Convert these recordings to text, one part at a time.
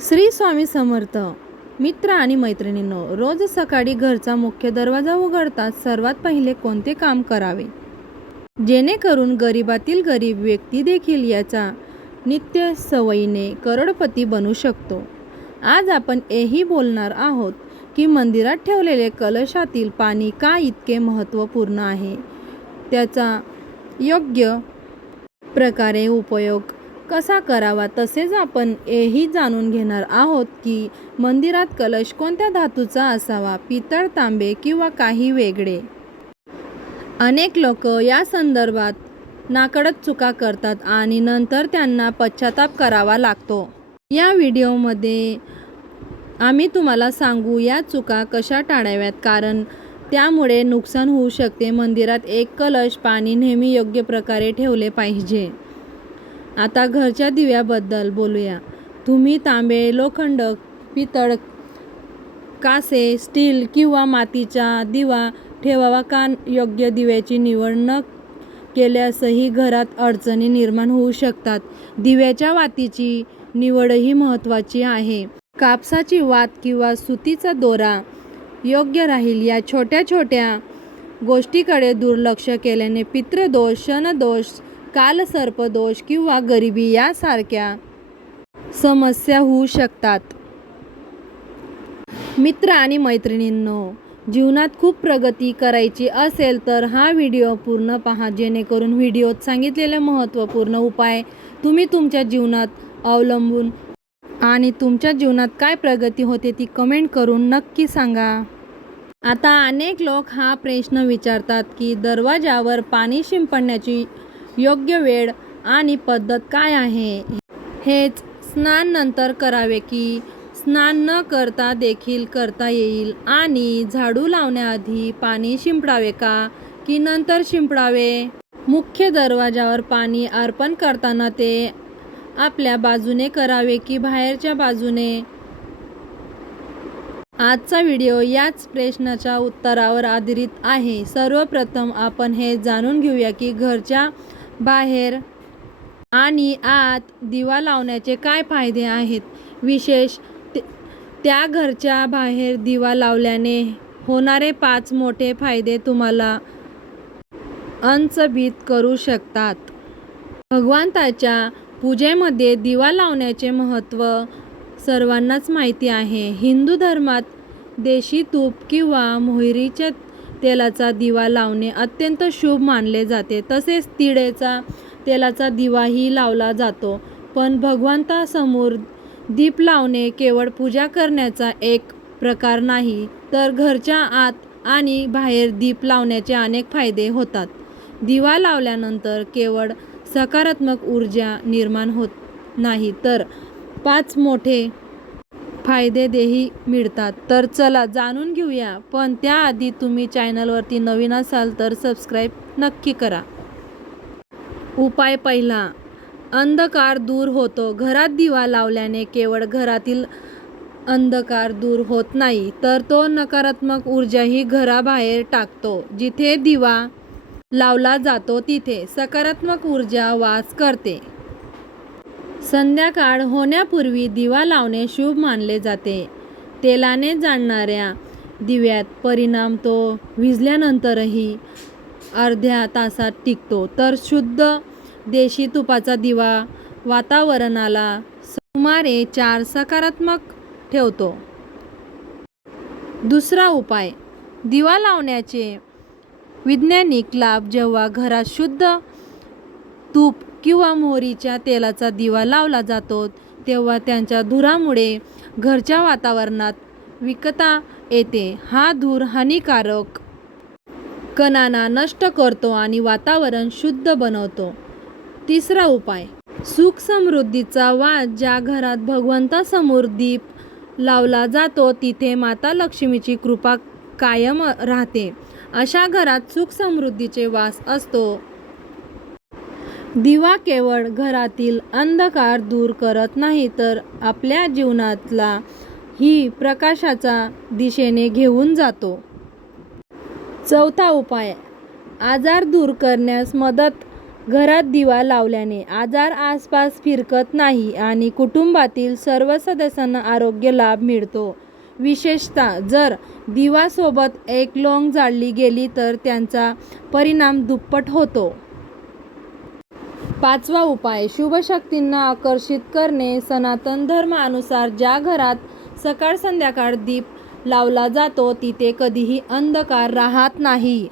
श्री स्वामी समर्थ. मित्र आणि मैत्रिणींनो, रोज सकाळी घरचा मुख्य दरवाजा उघडताच सर्वात पहिले कोणते काम करावे, जेणेकरून गरीबातील गरीब व्यक्ती देखील याचा नित्य सवयीने करोडपती बनू शकतो. आज आपण हेही बोलणार आहोत की मंदिरात ठेवलेले कलशातील पाणी का इतके महत्त्वपूर्ण आहे, त्याचा योग्य प्रकारे उपयोग कसा करावा, तसेच आपण हेही जाणून घेणार आहोत की मंदिरात कलश कोणत्या धातूचा असावा, पितळ, तांबे किंवा काही वेगळे. अनेक लोक या संदर्भात नाकळत चुका करतात आणि नंतर त्यांना पश्चाताप करावा लागतो. या व्हिडिओमध्ये आम्ही तुम्हाला सांगू या चुका कशा टाळाव्यात, कारण त्यामुळे नुकसान होऊ शकते. मंदिरात एक कलश पाणी नेहमी योग्य प्रकारे ठेवले पाहिजे. आता घरच्या दिव्याबद्दल बोलूया. तुम्ही तांबे, लोखंड, पितळ, कासे, स्टील किंवा मातीचा दिवा ठेवावा का? योग्य दिव्याची निवड न केल्यासही घरात अडचणी निर्माण होऊ शकतात. दिव्याच्या वातीची निवडही महत्त्वाची आहे. कापसाची वात किंवा सुतीचा दोरा योग्य राहील. या छोट्या छोट्या गोष्टीकडे दुर्लक्ष केल्याने पितृदोष, शनदोष, कालसर्पदोष किंवा गरिबी यासारख्या समस्या होऊ शकतात. मित्र आणि मैत्रिणींनो, जीवनात खूप प्रगती करायची असेल तर हा व्हिडिओ पूर्ण पहा, जेणेकरून व्हिडिओत सांगितलेले महत्त्वपूर्ण उपाय तुम्ही तुमच्या जीवनात अवलंबून आणि तुमच्या जीवनात काय प्रगती होते ती कमेंट करून नक्की सांगा. आता अनेक लोक हा प्रश्न विचारतात की दरवाजावर पाणी शिंपडण्याची योग्य वेळ आणि पद्धत काय आहे. हेच स्नान नंतर करावे की स्नान न करता देखील करता येईल, आणि झाडू लावण्याआधी पाणी शिंपडावे का की नंतर शिंपडावे. मुख्य दरवाजावर पाणी अर्पण करताना ते आपल्या बाजूने करावे की बाहेरच्या बाजूने. आजचा व्हिडिओ याच प्रश्नाच्या उत्तरावर आधारित आहे. सर्वप्रथम आपण हे जाणून घेऊया की घरच्या बाहेर आणि आत दिवा लावण्याचे काय फायदे आहेत. विशेष त्या घरच्या बाहेर दिवा लावल्याने होणारे 5 मोठे फायदे तुम्हाला अचंबित करू शकतात. भगवंताच्या पूजेमध्ये दिवा लावण्याचे महत्त्व सर्वांनाच माहिती आहे. हिंदू धर्मात देशी तूप किंवा मोहरीच्या तेलाचा दिवा लावणे अत्यंत शुभ मानले जाते. तसेच तिळाचा तेलाचा दिवाही लावला जातो. पण भगवंतासमोर दीप लावणे केवळ पूजा करण्याचा एक प्रकार नाही, तर घरच्या आत आणि बाहेर दीप लावण्याचे अनेक फायदे होतात. दिवा लावल्यानंतर केवळ सकारात्मक ऊर्जा निर्माण होत नाही, तर 5 मोठे फायदे देखील मिळतात. तर चला जाणून घेऊया. पण त्याआधी तुम्ही चॅनलवरती नवीन असाल तर सबस्क्राईब नक्की करा. उपाय पहिला, अंधकार दूर होतो. घरात दिवा लावल्याने केवळ घरातील अंधकार दूर होत नाही, तर तो नकारात्मक ऊर्जाही घराबाहेर टाकतो. जिथे दिवा लावला जातो तिथे सकारात्मक ऊर्जा वास करते. संध्याकाळ होण्यापूर्वी दिवा लावणे शुभ मानले जाते. तेलाने जाणणाऱ्या दिव्यात परिणाम तो विझल्यानंतरही अर्ध्या तासात टिकतो, तर शुद्ध देशी तुपाचा दिवा वातावरणाला सुमारे 4 सकारात्मक ठेवतो. दुसरा उपाय, दिवा लावण्याचे वैज्ञानिक लाभ. जेव्हा घरात शुद्ध तूप किंवा मोहरीच्या तेलाचा दिवा लावला जातो, तेव्हा त्यांच्या धुरामुळे घरच्या वातावरणात विकता येते. हा धूर हानिकारक कणांना नष्ट करतो आणि वातावरण शुद्ध बनवतो. तिसरा उपाय, सुख समृद्धीचा वास. ज्या घरात भगवंतासमोर दीप लावला जातो तिथे माता लक्ष्मीची कृपा कायम राहते. अशा घरात सुख समृद्धीचे वास असतो. दिवा केवळ घरातील अंधकार दूर करत नाही, तर आपल्या जीवनातला ही प्रकाशाच्या दिशेने घेऊन जातो. चौथा उपाय, आजार दूर करण्यास मदत. घरात दिवा लावल्याने आजार आसपास फिरकत नाही आणि कुटुंबातील सर्व सदस्यांना आरोग्य लाभ मिळतो. विशेषतः जर दिवासोबत एक लौंग जाळली गेली तर त्यांचा परिणाम दुप्पट होतो. 5वा उपाय शुभ शक्तींना आकर्षित करणे. सनातन धर्मानुसार ज्या घरात सकाळ संध्याकाळ दीप लावला जातो तिथे कधीही अंधकार राहत नाही.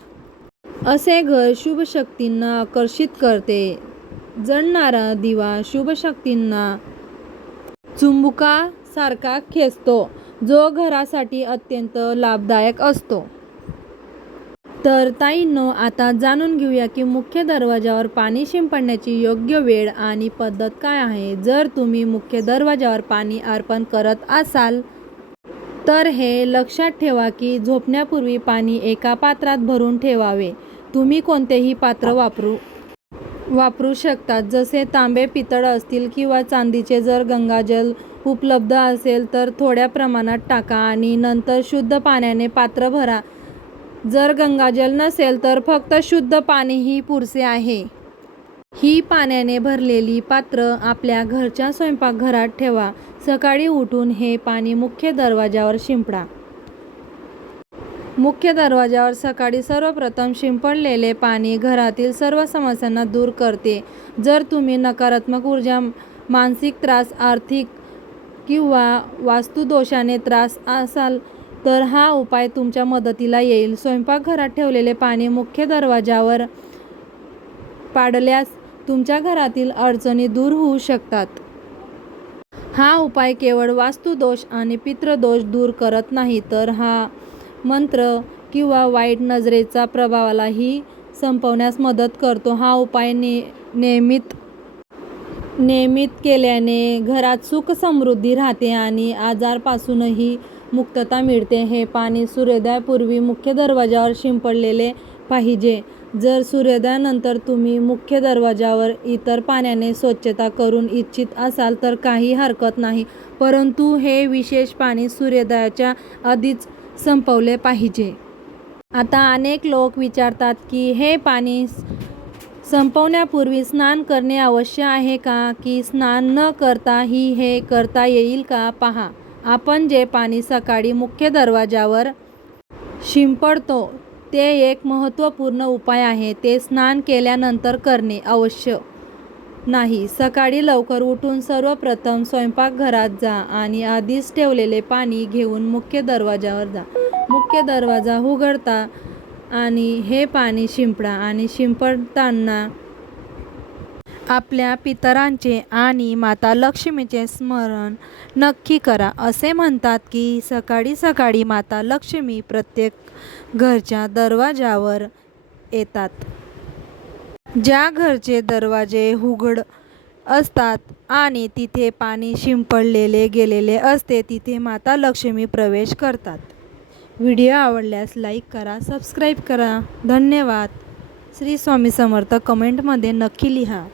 असे घर शुभ शक्तींना आकर्षित करते. जळणारा दिवा शुभ शक्तींना चुंबकासारखा खेचतो, जो घरासाठी अत्यंत लाभदायक असतो. तर ताईंनो, आता जाणून घेऊया की मुख्य दरवाजावर पाणी शिंपडण्याची योग्य वेळ आणि पद्धत काय आहे. जर तुम्ही मुख्य दरवाजावर पाणी अर्पण करत असाल तर हे लक्षात ठेवा की झोपण्यापूर्वी पाणी एका पात्रात भरून ठेवावे. तुम्ही कोणतेही पात्र वापरू शकता, जसे तांबे, पितळ असतील किंवा चांदीचे. जर गंगाजल उपलब्ध असेल तर थोड्या प्रमाणात टाका आणि नंतर शुद्ध पाण्याने पात्र भरा. जर गंगाजल नसेल तर फक्त शुद्ध पाणीही पुरेसे आहे. ही पाण्याने भरलेली पात्र आपल्या घरच्या स्वयंपाकघरात ठेवा. सकाळी उठून हे पाणी मुख्य दरवाजावर शिंपडा. मुख्य दरवाजावर सकाळी सर्वप्रथम शिंपडलेले पाणी घरातील सर्व समस्यांना दूर करते. जर तुम्ही नकारात्मक ऊर्जा, मानसिक त्रास, आर्थिक किंवा वास्तुदोषाने त्रास असाल तर हा उपाय तुमच्या मदतीला येईल. स्वयंपाकघरात ठेवलेले पाणी मुख्य दरवाजावर पाडल्यास तुमच्या घरातील अडचणी दूर होऊ शकतात. हा उपाय केवळ वास्तुदोष आणि पितृदोष दूर करत नाही, तर हा मंत्र किंवा वाईट नजरेचा प्रभावालाही संपवण्यास मदत करतो. हा उपाय नियमित केल्याने घरात सुख समृद्धी राहते आणि आजारापासूनही मुक्तता मिळते. हे पाणी सूर्योदयापूर्वी मुख्य दरवाजावर शिंपडलेले पाहिजे. जर सूर्योदयानंतर तुम्ही मुख्य दरवाजावर इतर पाण्याने स्वच्छता करू इच्छित असाल तर काही हरकत नाही, परंतु हे विशेष पाणी सूर्योदयाच्या आधीच संपवले पाहिजे. आता अनेक लोक विचारतात की हे पाणी संपवण्यापूर्वी स्नान करणे आवश्यक आहे का, की स्नान न करताही हे करता येईल का? पहा, आपण जे पाणी सकाळी मुख्य दरवाजावर शिंपडतो ते एक महत्त्वपूर्ण उपाय आहे. ते स्नान केल्यानंतर करणे आवश्यक नाही. सकाळी लवकर उठून सर्वप्रथम स्वयंपाकघरात जा आणि आधीच ठेवलेले पाणी घेऊन मुख्य दरवाजावर जा. मुख्य दरवाजा उघडता आणि हे पाणी शिंपडा आणि शिंपडताना आपल्या पितरांचे आणि माता लक्ष्मीचे स्मरण नक्की करा. असे म्हणतात की सकाळी सकाळी माता लक्ष्मी प्रत्येक घरच्या दरवाजावर येतात. ज्या घरचे दरवाजे उघड असतात आणि तिथे पाणी शिंपडलेले गेलेले असते तिथे माता लक्ष्मी प्रवेश करतात. व्हिडिओ आवडल्यास लाईक करा, सबस्क्राईब करा. धन्यवाद. श्री स्वामी समर्थ. कमेंटमध्ये नक्की लिहा.